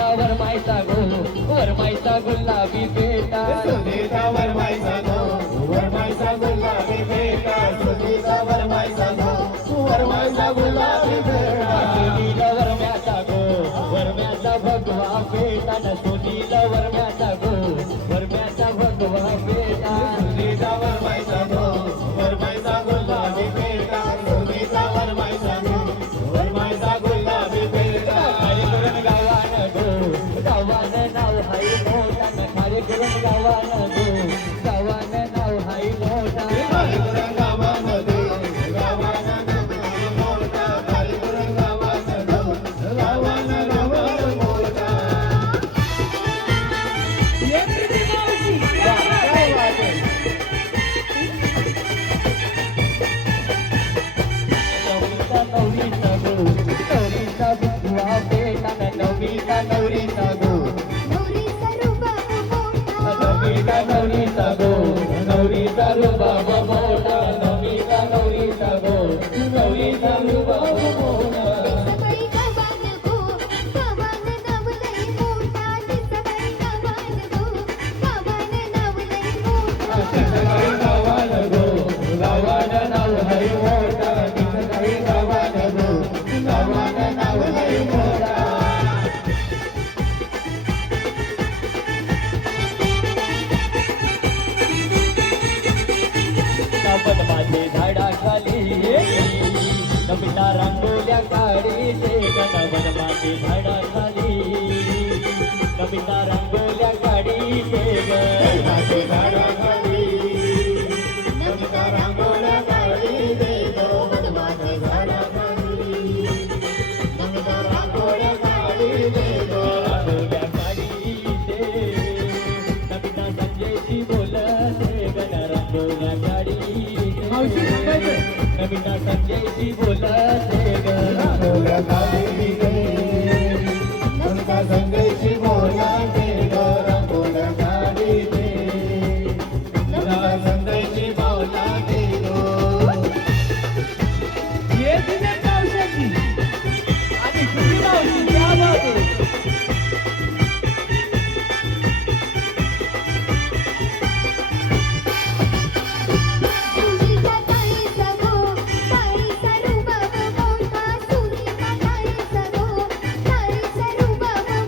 सुनीता वरमाईचा गो वरमाईचा गुलाबी बेटा सुनीता वरमाईचा गो वरमाईचा गुलाबी बेटा सुनीता वरमाईचा गो वरमाईचा गुलाबी बेटा सुनीला वरम्याचा गो वरम्याचा भगवा बेटा न सुनीला वरम्याचा गो वरम्याचा भगवा बेटा सुनीता वरमाईचा गो वरमाईचा गुलाबी बेटा सुनीता वरमाईचा गो वरमाईचा गुलाबी बेटा खाली करून गावान गो गावान नाव हाय मोठा न खाली करून गावान गो गावान नाव हाय मोठा कालीपुरम गावामध्ये गावानं नाव मोठा कालीपुरम गावानं नाव मोठा नवरीचा गो नवरीचा भगवा बेटा न नवरीचा नवरीचा गो नवरीचा गो नवरीचा रुबाब मोठा नवरीचा नवरीचा गो नवरीचा रुबाब मोठा काही गावान गो गावान नाव हरी मोठा तिथं काही गावान गो गावान नाव हरी मोठा माझे झाडाखाली नमिता रांगोल्या काढीते गणवन माझे झाडाखाली नमिता रांगोल्या काढीते माझे झाडाखाली नमिता रांगोळ्या काढी दे गो माझ्या झाडाखाली नमिता रांगोळ्या काढी दे गो रांगोल्या काढीते नमिता संजयशी बोलते गण रांगोल्या काढीते नमिता संजयशी बोलते गण रांगोळ्या काढी दे नमिता संजयशी बोला दे गो रांगोळ्या काढी दे नमिता संजयशी बोला दे गो ये दिने पावसाची आणि किती मावशी त्या बाबू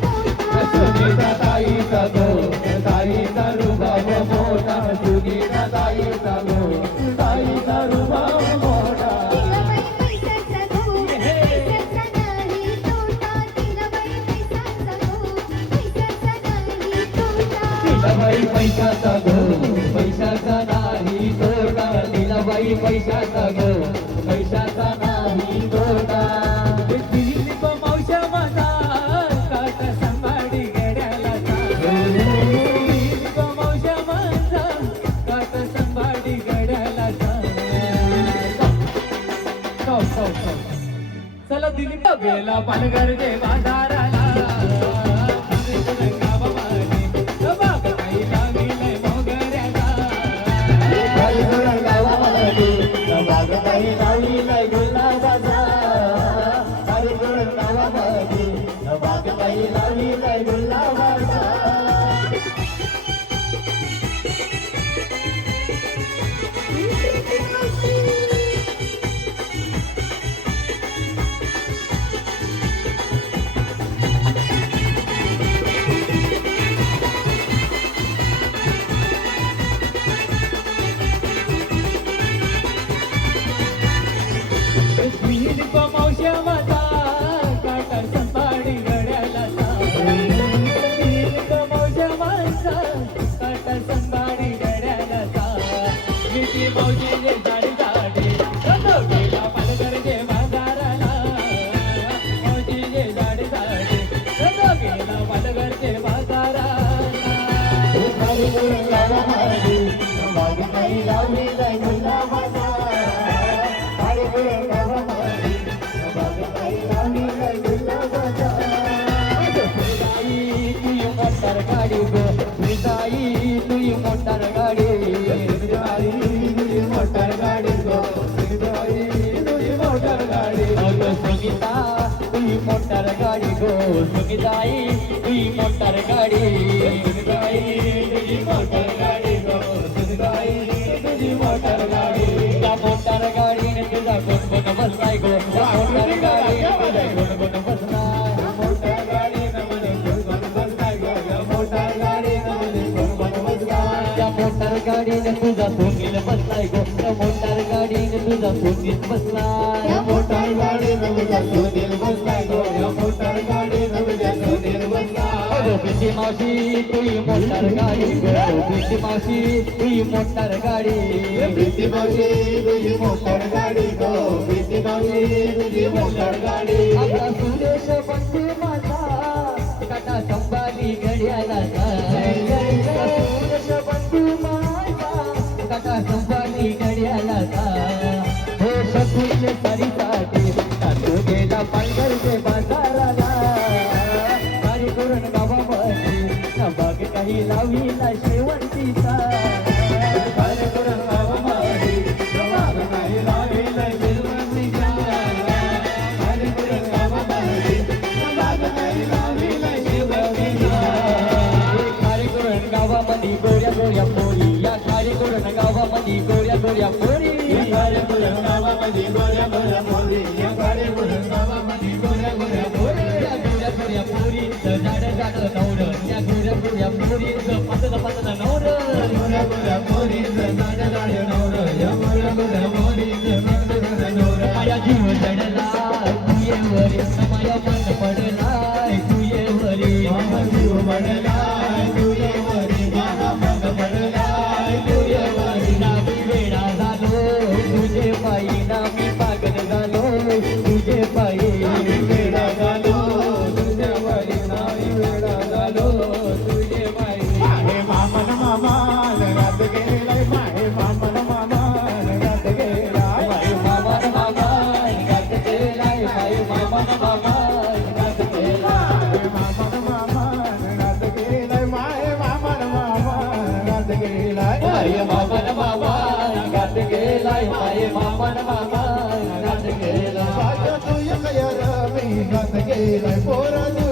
सुनीता ताईचा गो ताईचा रुबाब मोठा सुनीता ताईचा गो ताईचा रुबाब मोठा तिलाबाई पैशाचा गो पैशाचा नाही तोटा तिलाबाई पैशाचा गो पैशाचा नाही तोटा दिलीप मावशा माझा काटा सांभाळी गेड्याला दिलीप मावशा माझा काटा सांभाळी गेड्याला चला दिलीप बेला पालघर जे बाजाराला काही लावली नाही गुलाबाचा काही गावामध्ये बाग काही लावली नाही गुलाबाचा मावश्या माझा काटा संपाडी गड्याला जाई तुझी मोटार गाडी तुझी मोटर गाडी गो सुनबाई तुझी मोटर गाडी त्या मोटार गाडीने तुझा कोण कोण बसलाय गो त्या मोटार गाडीने तुझा कोण कोण बसलाय मोटर गाडी नमध्ये कोण बसलाय ग मोटर गाडी नमध्ये कोण बसलाय त्या मोटार गाडीने तुझा सोनील बसलाय गो त्या मोटार गाडीने तुझा सोनील बसलाय मोटर गाडी नमध्ये सुनील बसलाय गो मोटर गाडी नमध्ये सुनील बसलाय अगो पिशी मावशी तुझी मोटार गाडी गो पिशी मावशी तुझी मोटार गाडी प्रीती मावशी तुझी मोटर गाडी गो प्रीती मावशी तुझी मोटर गाडी आपला सुरेश बंधू माझा काटा संभाली घड्याळाचा सुरेश बंधू माझा काटा संभाली घड्याळाचा हो सखुल सारीसाठी तातू गेला पालघरचे बाजाराला गाडी करून गावामध्ये ना बाग काही लावीला शेवंतीचा कार्यक्रम गावामध्ये प्रभाग नाही लावेला शेवंतीचा कार्यक्रम गावामध्ये प्रभाग नाही लावेला शेवंतीचा कार्यकरण गावामध्ये गोऱ्या गोऱ्या पोरी या कार्यकरण गावामध्ये गोऱ्या गोऱ्या पोरी कार्यक्रम गावामध्ये गोऱ्या गोऱ्या पोरी या कार्यक्रम गावामध्ये गोऱ्या गोऱ्या पोरी या गोऱ्या गोऱ्या पोरी झाड झाड नवर या गोऱ्या गोऱ्या पोरी पतन नवर गोऱ्या गोऱ्या पोरी झाड झाड नवर या गोऱ्या गोऱ्या पोरी झाड झाड नवर माझ्या जीव चढला तू ये वरी माया मन पडलाय तू ये वरी माझा जीव पडलाय तुझे वरी माझा मन पडलाय तुझे वरी नामी वेडा झालो तुझे पायी नामी पागल झालो तुझे पायी वेडा झालो तुझे वरी नाही वेडा झालो तुझे वरी माहे मामन मामा रात गेलाय माहे मामन मामा रात गेलाय माई मामान मामा गात केलाय माई मामान मामा गात केलाय मामन मामा रात गेलाय माहे मामन मामा रात गेलाय माई मामान मामा गात केलाय माई मामान मामा गात केलाय साजो तू एक यार मी रात गेलाय पोरा तू